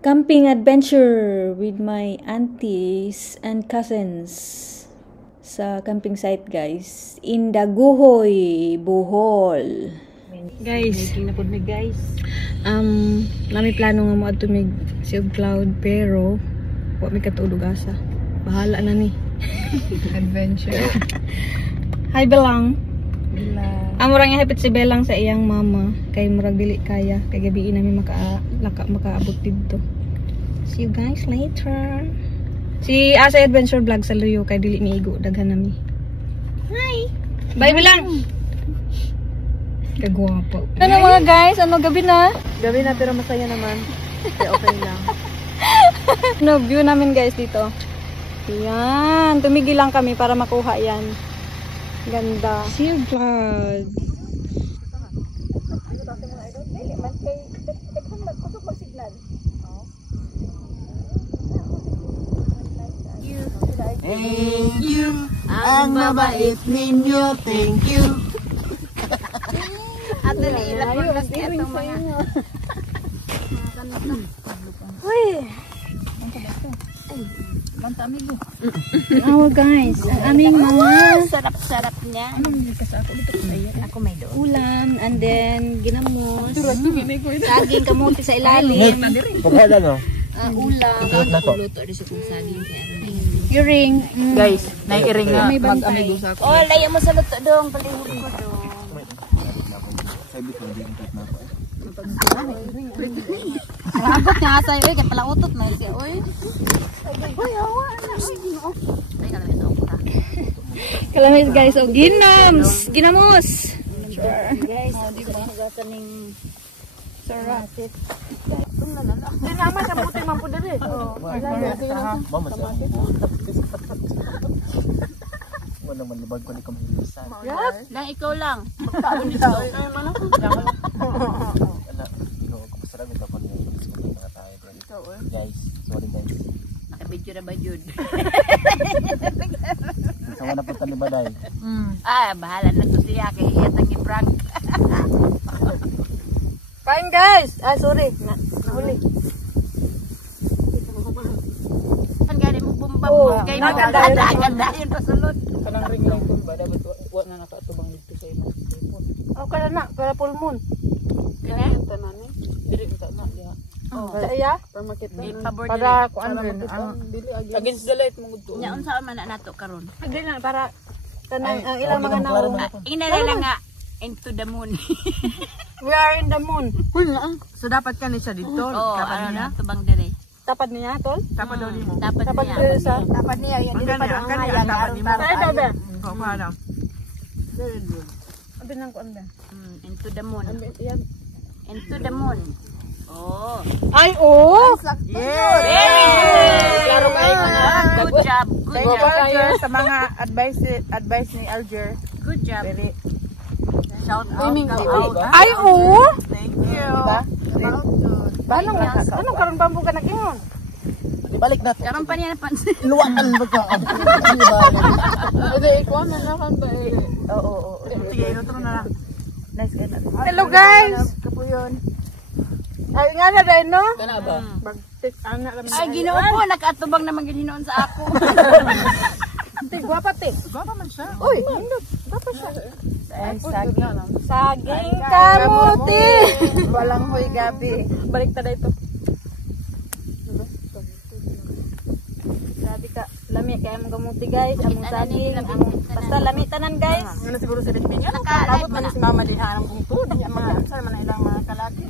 camping adventure with my aunties and cousins sa camping site, guys, in Daguhoy, Bohol. Guys, nami plano nga mo ato mig Silk Cloud, pero wa mi katulog asa. Bahala na ni. Adventure. Hi Belang. Bila. Nga hapit si Belang sa iyang mama kay murag dili kaya kay gabi namin makaabot dito. See you guys later. Si Asa Adventure Vlog sa Luyo kay dili ni igo daghan nami. Hi. Bye Belang. Kagwapo. Ano mga guys, ano gabi na? Gabi na pero masaya naman. Okay, okay lang. No view namin guys dito. Yan, tumigil lang kami para makuha yan. Ganda. Silk Cloud. Thank you, ang mabait ninyo, thank you. At nililapon kasi itong mga Uy! manta amigo. Oh guys, ang aming mga Sarap-sarap niya. Ako may doon. ulam and then ginamos. Saging kamote sa ilalim. Pagkala no? Ulam. Na to. Earring. Guys, naiiring nga May bantay. mag-amigo sa ako. Oh, layo mo sa luto dong, palihog ko dong. Abot niya asa yun, kaya pala utot na siya. Uy. Kalamit guys, oh ginams. Ginamos. Guys, di ba gasa ning Sarap. Hindi naman, kabuti man po dali. Mama siya. Wala man libag ko ni kamilisan. lang ikaw lang. Wala. Kumusta lang ito pag mga tayo. Guys, sorry guys. Nakabidyo na ba yun? Sa wala po tani baday. Ah, bahala na to siya kay iyatang i-prank. Kain guys. Ah, sorry. Nahuli. Ang gani mo bumbang Oh, mo. Kay naganda. yun pasulod. Kanang ring lang kung ba, dapat wala na nakatubang dito sa imo. Oh, kala na. Kala full moon. Kaya? Tanan ni. Diri ta na diha. Sa iya? Para makita. Ipabor Para dili. kuan rin ang against the light mo gud. Nya unsa man na nato karon? Hindi na. Para tanang ang ilang mga naong. Inala nga into the moon. We are in the moon. So dapat ka ni siya dito. Oh, Dapat ano niya. na tubang dire. Tapad niya, tol? Dapat daw nimo. Dapat Tapad niya. niya sa... Dapat niya yan. Ang gani, ang gani ang dapat nimo. Ay, sabi. Ko paano? Abi nang kuan ba? Into the moon. Yan. Into the moon. Oh. Ay, oh! Very good. Klaro kayo Ah, good job. Good Thank you job. kayo sa mga advice ni Alger. Good job. Very Shout out. Ay, oh! thank you. Diba? Anong karon bambu ka nagingon? Balik na to. Karon pa niya napansin. Luwakan ba ka? Ito ikaw na naman ba eh. Oo. Sige, ito na lang. Nice guy na. Hello guys! Kapuyon. Ay, nga na dahil, no? Kana ba? Bagtik, anak kami. Ay, ginoo ko. Nakaatubang naman ginoon sa ako. Tig, gwapa, tig. Gaba man siya. Uy, gwapa siya. Saging Kamuti. kamuti! Walang hoy gabi. Balik tada ito. Grabe ka, lami kaya mong gamuti guys, among saging, among basta lami tanan guys. Ano siguro sa Digpin yan? Nakaalat Kabot man si Mama Liha ang kungtod. Mga answer man na ilang mga kalaki.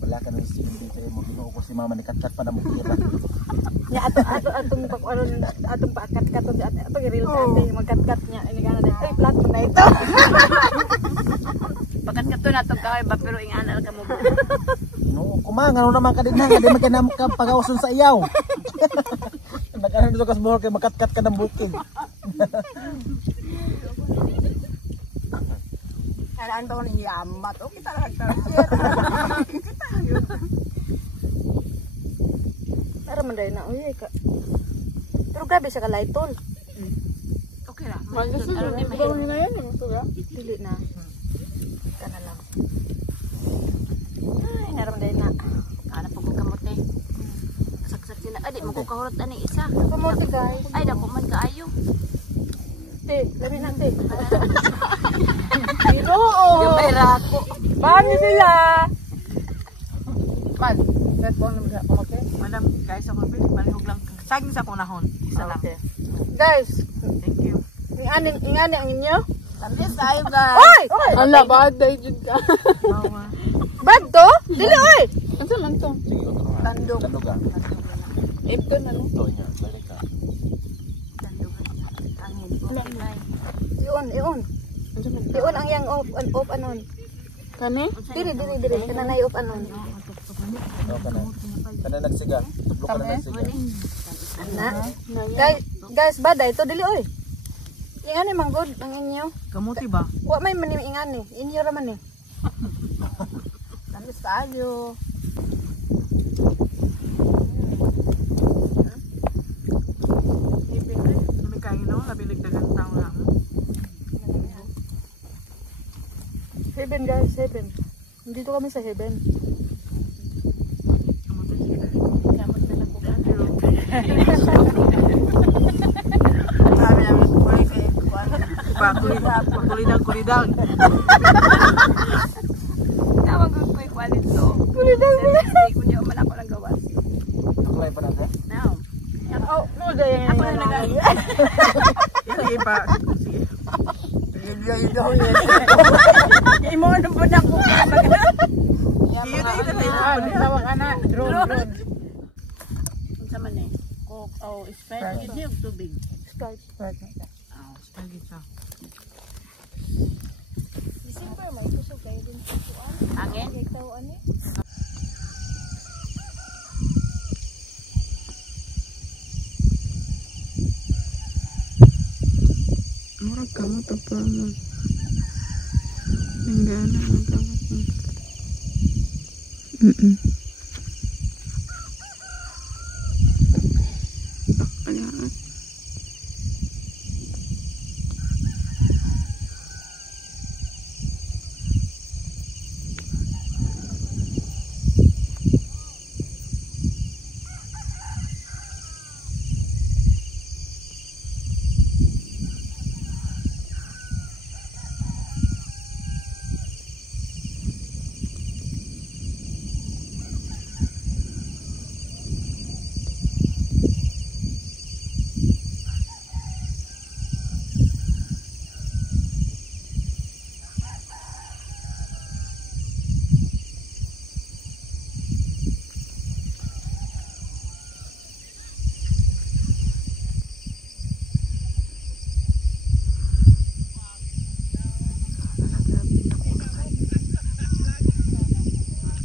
Wala ka nang isipin dito mo ginoo ko si mama ni katkat pa na mo kira. Nya atong atong paakat-kat atong real ate magkat-kat niya ini kana dito. Ay flat man na ito. Pagkat ka to natong kaway ba pero inganal ka mo. No, kumang ano naman ka din na, di magkanam ka pagawson sa iyaw. Nagkaroon dito kas buhok kay makatkat ka ng bukid. Kanaan daw ni Yamat. O kita lang Para man dai na uy ka. Pero grabe siya ka light tol. Okay ra. Ano ni mahirap na yan yung tuga? Dili na. Kana lang. Ay, naramday na. Ana po ko kamote. kahurot ani isa. Kamote guys. Ay dako man kaayo. Te, labi na te. Pero Gamay ra ako. paano sila? Man, set ko na mga kamote. Madam, guys, ako palihog lang. Saging sa kunahon. Isa lang. Guys, Thank you. ingani ang inyo? Tamis tayo guys. Oy! Ala, baday jud ka. Bawa. Bad to? Dili oy. Ano man to? Tandog. Tandog ka. Ito na no. Ito niya. Balik ka. Iyon. Iyon ang yang off anon. Kani? Diri. Kananay off anon. Ano ka na? Kana nagsiga. Tublo ka na nagsiga. Na. Guys, baday to dili oy. Ingani man good ang inyo. Kamuti ba? Wa may man ingani. Inyo ra man ni. Tamis tayo. Ipin eh. Kami kain no? Nabilig dagang taong lang. Heaven guys, heaven. Dito kami sa heaven. Kamuti sila. Kamot na lang ko. Thank you. Sabi namin kulay kay kuan. Kulidang. Tawag ko koy kwalit to. Kulidang ko niyo man ako lang gawa. Tuklay pa natin. Now. Oh, no day Ako na nag Hindi pa. Sige. Imo na po na ko. Iyo na ito tayo. Tawag ana, drone. Unsa man eh? Coke o Sprite gid yung tubig. Oh, spaghetti siya. December may kusog kayo din sa kuan. Angin. Kay tawon ni. Murag kamot pa mo. Nanggana ang kamot mo. Alaan.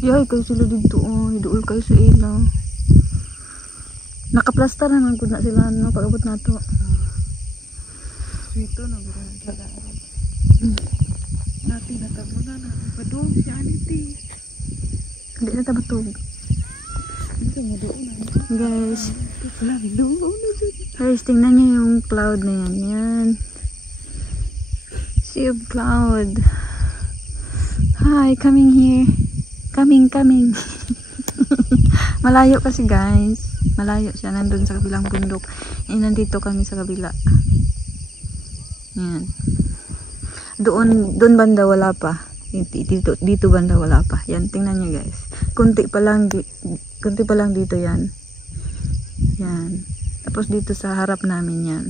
Yay, kayo sila dito, dool kayo sa ilaw. Nakaplaster naman kung na sila, no, pag-abot na to. Dito na gano'n sila. Natin natabo na natin pa doon si Anity. Hindi na tabatog. Ito mo doon na. Guys, Wala, doon na dyan. guys, tingnan niyo yung cloud na yan. Yan. Sea of cloud. Hi, coming here. Coming. Malayo kasi guys. Malayo siya. Nandun sa kabilang bundok. Eh, nandito kami sa kabila. Yan. Doon banda wala pa. Dito banda wala pa. Yan, tingnan niyo guys. Kunti pa lang dito yan. Yan. Tapos dito sa harap namin yan.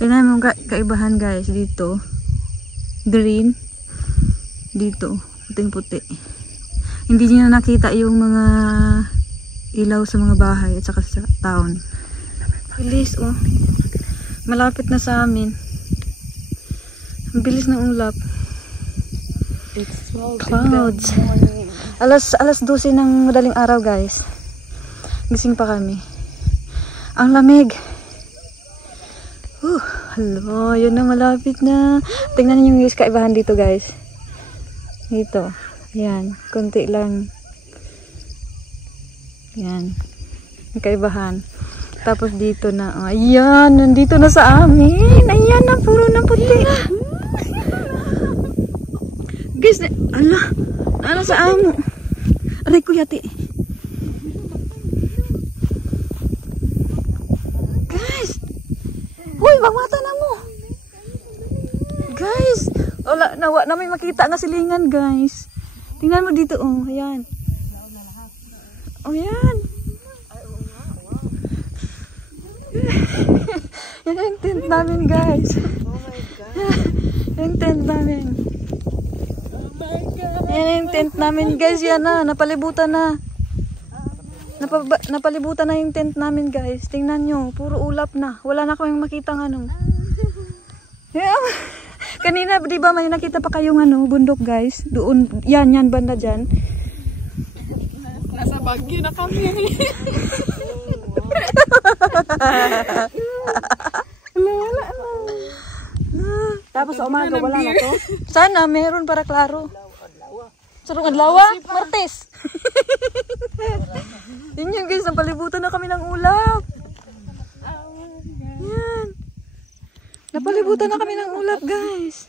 Tingnan mo kaibahan guys. Dito. Green. Dito. Puting-puti. Hindi niyo nakita yung mga ilaw sa mga bahay at saka sa town. Bilis oh. Malapit na sa amin. Ang bilis ng ulap. It's Clouds. Alas 12 ng madaling araw guys. Gising pa kami. Ang lamig. Hello, yun na malapit na. Tingnan niyo yung kaibahan dito guys. Dito. Ayan, konti lang. Ayan. Ang kaibahan. Tapos dito na. Oh, ayan, nandito na sa amin. Ayan na, puro na puti. Guys, ano sa amo? Aray ko yati. Uy, bangmata na mo. Guys, wala namin makita nga silingan, guys. Tingnan mo dito, oh, ayan. Oh, yan. Yan yung tent namin, guys. Oh my God. Yung tent namin. Oh my God. Yan yung tent namin, guys. Yan na, napalibutan na. Napalibutan na yung tent namin, guys. Tingnan nyo, puro ulap na. Wala na kaming makita ng ano. Yeah. Kanina, di ba may nakita pa kayong ano, bundok, guys? Doon, yan, banda dyan. Nasa Baguio na kami. Wala. Tapos sa umaga, wala na to? Sana, meron para klaro. Sarong adlawa? Martes. Yun yung guys, napalibutan na kami ng ulap. Yan. Napalibutan na kami ng ulap, guys.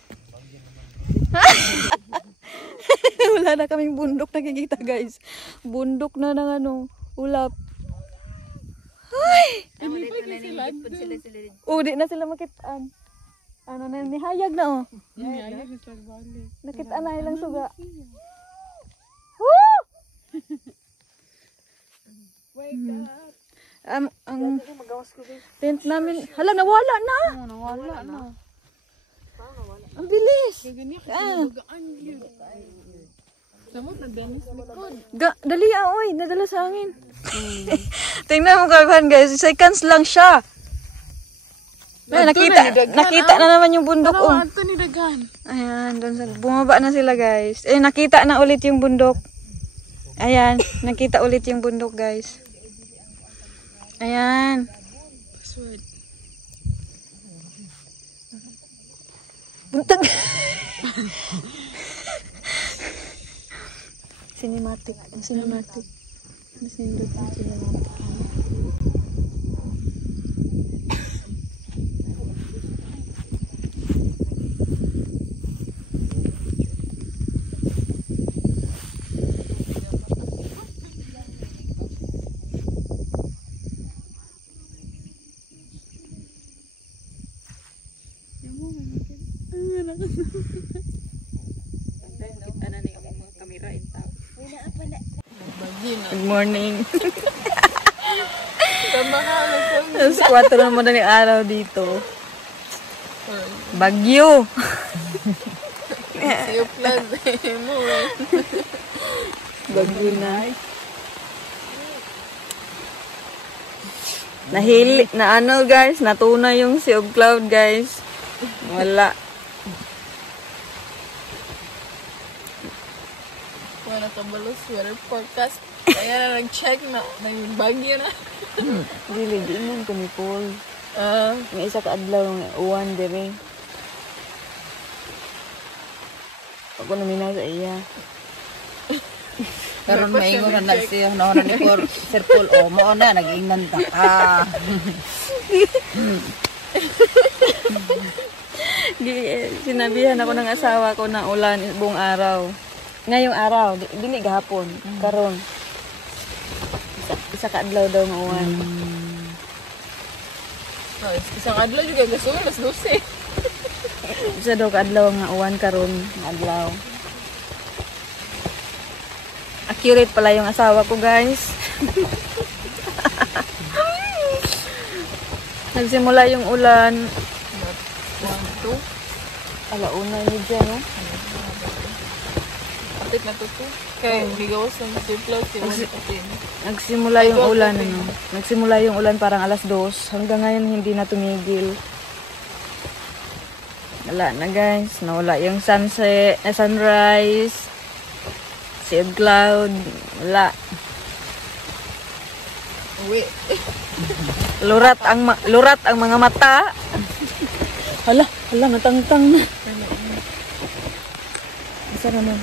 Wala na kaming bundok nakikita, guys. Bundok na ng ano, ulap. Ay! Oh, di na sila makitaan. Ano na, nihayag na, oh. Nakitaan na ilang suga. Woo! Ang tent namin, hala, nawala na. Nawala na. Ang bilis. Dali oy, nadala sa angin. Tingnan mo kawan, guys, seconds lang siya. Ay, nakita na naman yung bundok. Oh. Ayan, bumaba na sila, guys. Nakita na ulit yung bundok. Ayan, nakita ulit yung bundok, guys. Ayan. Password. Buntag. Cinematic. Ang cinematic. Mas nindot ang cinematic. Good morning. Alas 4 na madaling araw dito. Bagyo. Bagyo na. Nahili na ano, guys, natuna yung Sea of Cloud, guys. Wala. Wala kabalo weather forecast. Kaya na nag-check na yung bagyo na. Dili, di man kami Paul. May isa ka adlaw ng uwan dire. Ako naminaw sa iya. Karon maingon na siya no na ni Sir Paul o mo na nag-ingnan ta ka. Sinabihan ako ng asawa ko na ulan buong araw. Ngayong araw, dili gahapon, karon. Isa ka adlaw daw ng uwan. Isang adlaw juga gaso mas 12. Isa daw ka adlaw nga uwan karon, adlaw. Accurate pala yung asawa ko, guys. Nagsimula yung ulan. 2. Alauna niyo dyan, no? Atik na tuto. Kaya bigawas ng surplus yung Nagsimula yung ulan, ano? Nagsimula yung ulan parang alas 2. Hanggang ngayon hindi na tumigil. Wala na, guys. Nawala yung sunrise. Sea of Cloud. Wala. uwi. Lurat ang mga mata. Hala, natangtang na. Isa naman.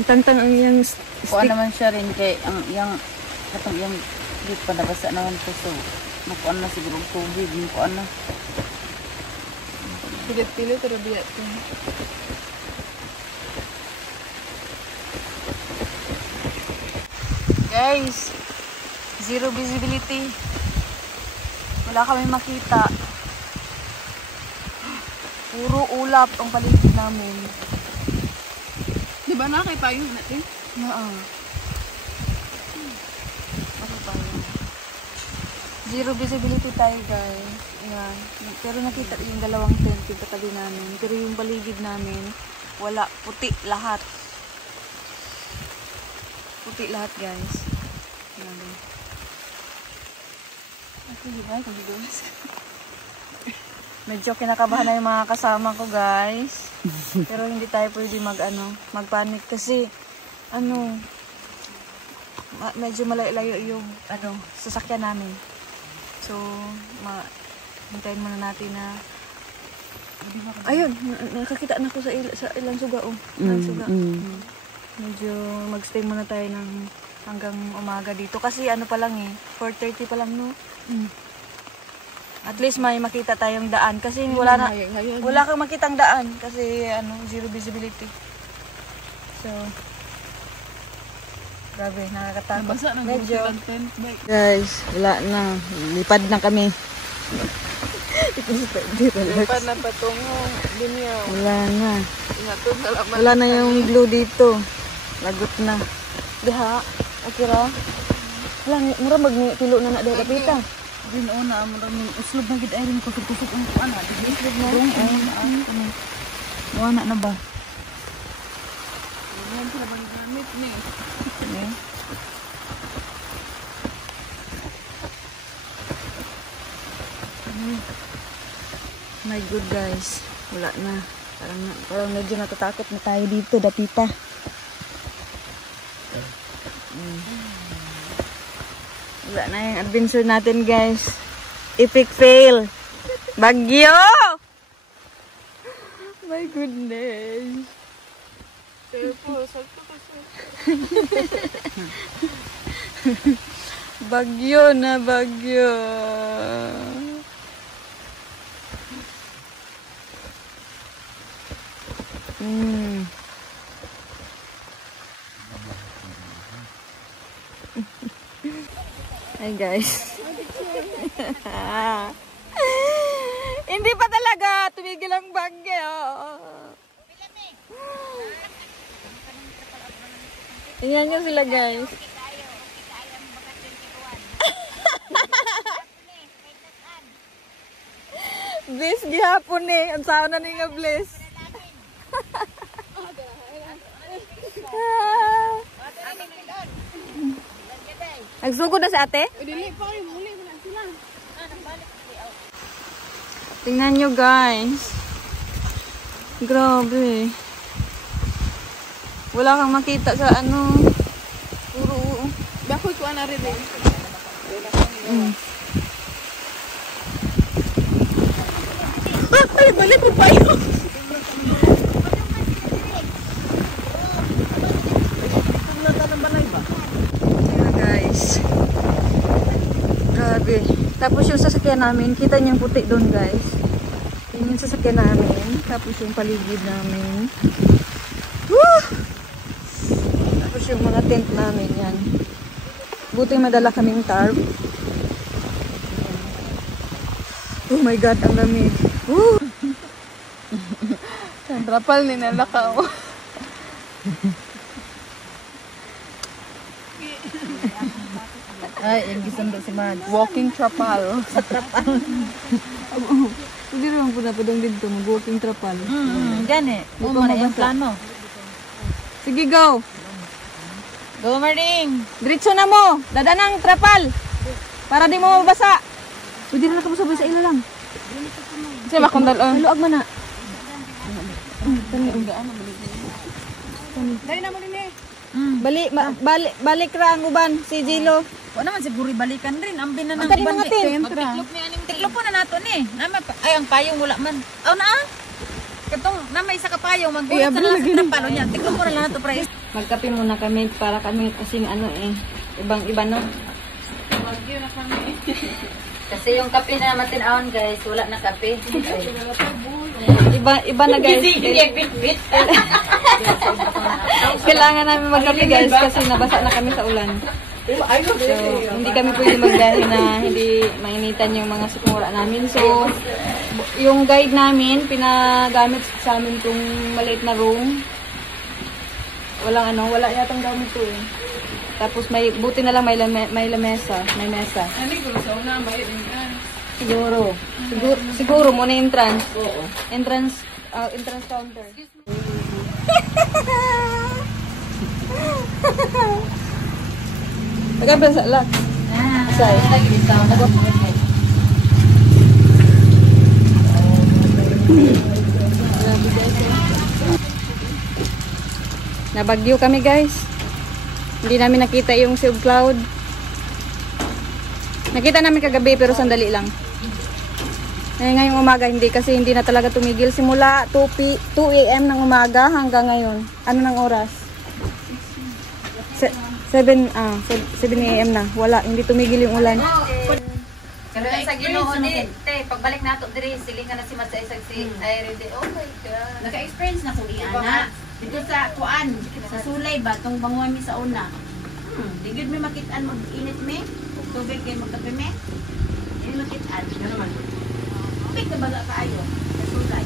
Tangtang ang yung stick. Kuha naman siya rin kay yung katong yung di pa nabasa naman ko so makuha na siguro tubig makuha na. Pilit-pilit pero biya ito. Guys, zero visibility. Wala kami makita. Puro ulap ang paligid namin. Di ba nakipayong natin? Zero visibility tayo guys. Ayan. Pero nakita yung dalawang tent yung katabi namin. Pero yung paligid namin, wala. Puti lahat. Puti lahat guys. Ayan. Medyo kinakabahan na yung mga kasama ko guys. Pero hindi tayo pwede magpanic kasi medyo malayo yung sasakyan namin. So, hintayin muna natin na ayun, nakakita na ako sa ilang suga suga. Medyo magstay muna tayo hanggang umaga dito kasi pa lang 4:30 pa lang no. At least may makita tayong daan kasi wala kang makitang daan kasi zero visibility. So grabe, nakakatakot. Nabasa na medyo ang tent. guys, wala na. Lipad na kami. Lipad na patungo. Dinyo. Wala na. Inatod na lang. Wala na yung glue dito. Lagot na. Diha, akira. Wala, mura magtilo na diha kapita. Dinuna mo rin uslob na gid ayrin kusog-kusog ang kuan na. Uslob na. Wala na ba? Yan sila bang gamit niya. My good guys. Wala na. Parang medyo natatakot na tayo dito, dapita. Wala na yung adventure natin guys. Epic fail. Bagyo! My goodness. Careful, sakto kasi. Bagyo na bagyo. Hi guys. Hindi pa talaga tumigil ang bagyo. Tingnan nyo sila guys. Bless gihapon eh. Ang sao na ni nga bless. Nagsugod na si ate? Dili pa kayo, muli na sila. Tingnan nyo guys. Grabe. Wala kang makita sa puro. Bakoy ko na rin eh. Ay, balik po pa yun. Ayan guys. Grabe. Tapos yung sasakyan namin, kita niyo yung puti doon guys. Yun yung sasakyan namin. Tapos yung paligid namin. Woo! Tapos yung mga tent namin yan. Buti madala kaming tarp. Oh my god, ang lamig. Woo! Ang trapal ni nalakaw. Ay, yung gisundo si Mads. Walking trapal. Hindi naman po na padong dito, mag-walking trapal. Gani. Dito Mo na yung mabasa. plano. Sige, go! Go, Marding! Diretso na mo! Dadanang trapal! Para di mo mabasa. Pwede na nakabasa sa ilo lang. Kasi makundal on. Maluag man na. Dahil naman din eh. Balik ra ang uban, si Jilo. Wala naman siguro balikan rin. Ambin na Ang ng tabi mga tin. Magtiklop ni aning tiklop po na nato ni. Ay, ang payong wala man. Aw na ah. Katong namay isa ka payong magbuhat na lang sa trapalo niya. Tiklop po na lang nato pre. Magkape muna kami para kami kasing ibang-iba no. Bagyo na kami. Kasi yung kape na matinaon guys, wala na kape. Iba na guys. Bit-bit. Kailangan namin magkape guys kasi nabasa na kami sa ulan. hindi kami pwede magbiyahe na hindi mainitan yung mga sikmura namin. So, yung guide namin, pinagamit sa amin itong maliit na room. Wala yatang gamit to eh. Tapos buti na lang may lamesa, may mesa. Siguro muna entrance. Oo. Entrance counter. Nagabla sa lak. Say. Nabagyo kami guys. Hindi namin nakita yung sea of cloud. Nakita namin kagabi pero sandali lang. Ngayong umaga hindi kasi hindi na talaga tumigil. Simula 2 AM ng umaga hanggang ngayon. Ano ng oras? 7 AM na. Wala, hindi tumigil yung ulan. Pero sa Ginoo ni, pagbalik nato diri silingan na si Matsa isag si Irene. Oh my God. Naka-experience na ko ana. Dito sa kuan, sa sulay ba tong banguan mi sa una. Di gud mi makit-an mag-init mi. Ug tubig kay magkape mi. Di makit-an. Ano man. Tubig na baga kaayo sa sulay.